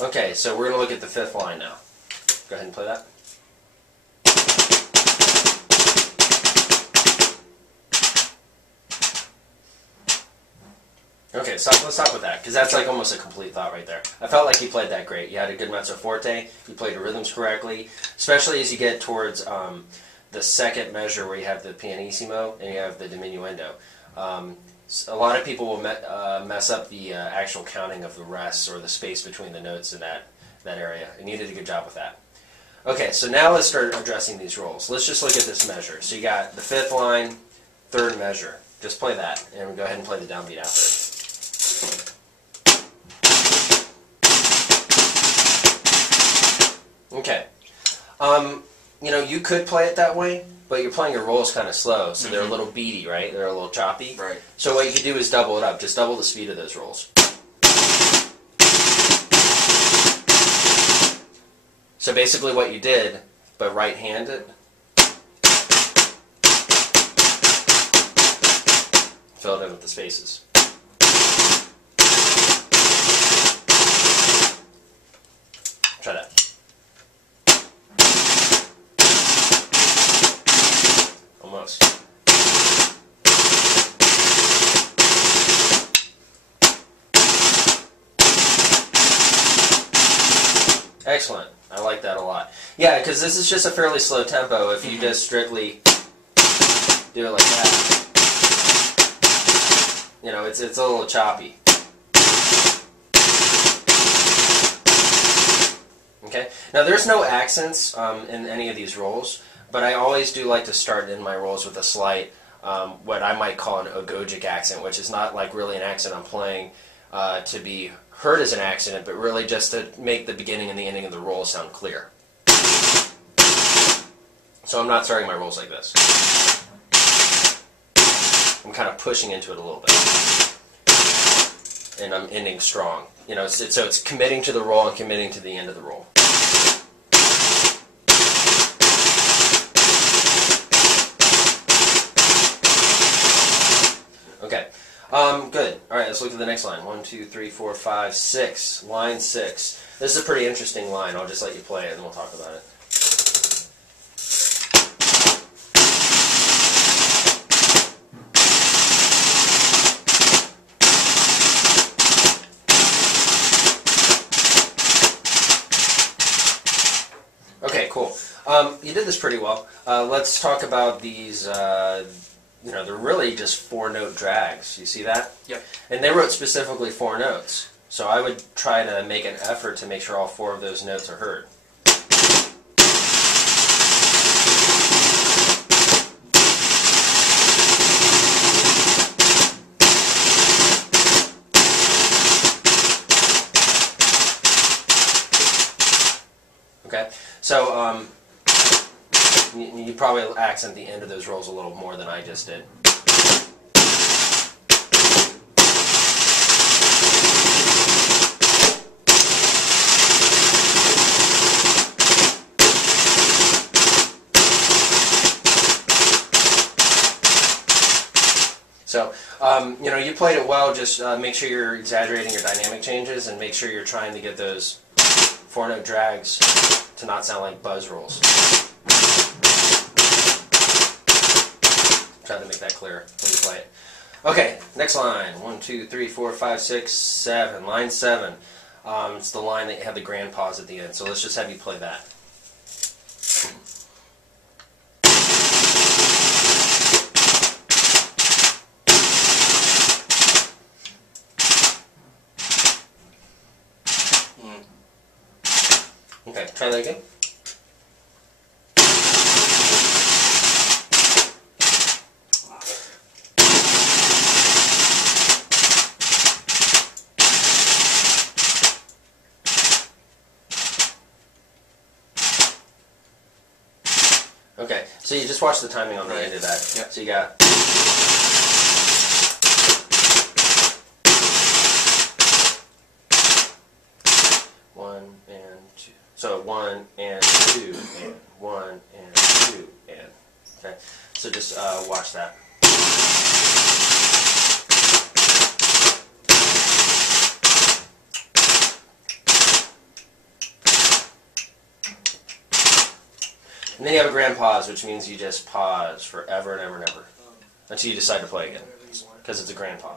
Okay, so we're going to look at the fifth line now. Go ahead and play that. Okay, let's stop with that, because that's like almost a complete thought right there. I felt like you played that great. You had a good mezzo forte, you played the rhythms correctly, especially as you get towards the second measure where you have the pianissimo and you have the diminuendo. A lot of people will mess up the actual counting of the rests or the space between the notes in that area, and you did a good job with that. Okay, so now let's start addressing these rolls. Let's just look at this measure. So you got the fifth line, third measure. Just play that, and we'll go ahead and play the downbeat after. Okay. You know, you could play it that way, but you're playing your rolls kind of slow, so they're a little beady, right? They're a little choppy. Right. So what you can do is double it up. Just double the speed of those rolls. So basically what you did, but right-handed, fill it in with the spaces. Try that. Almost. Excellent. I like that a lot. Yeah, because this is just a fairly slow tempo if you just strictly do it like that. You know, it's a little choppy. Okay. Now there's no accents in any of these rolls, but I always do like to start in my rolls with a slight, what I might call an agogic accent, which is not like really an accent I'm playing to be heard as an accent, but really just to make the beginning and the ending of the roll sound clear. So I'm not starting my rolls like this. I'm kind of pushing into it a little bit. And I'm ending strong. You know, so it's committing to the roll and committing to the end of the roll. Okay. Good. All right, let's look at the next line. 1, 2, 3, 4, 5, 6. Line 6. This is a pretty interesting line. I'll just let you play it and we'll talk about it. Okay, cool. You did this pretty well. Let's talk about these. You know, they're really just 4-note drags. You see that? Yep. And they wrote specifically 4 notes. So I would try to make an effort to make sure all 4 of those notes are heard. Okay? So, you probably accent the end of those rolls a little more than I just did. So, you know, you played it well. Just make sure you're exaggerating your dynamic changes and make sure you're trying to get those 4-note drags to not sound like buzz rolls. Try to make that clear when you play it. Okay, next line. 1, 2, 3, 4, 5, 6, 7. Line 7. It's the line that had the grand pause at the end. So let's just have you play that. Okay, try that again. Okay, so you just watch the timing on the end of that. Yep. So you got... one and two. So 1 and 2 and 1 and 2 and... Okay, so just watch that. And then you have a grand pause, which means you just pause forever and ever and ever until you decide to play again, because it's a grand pause.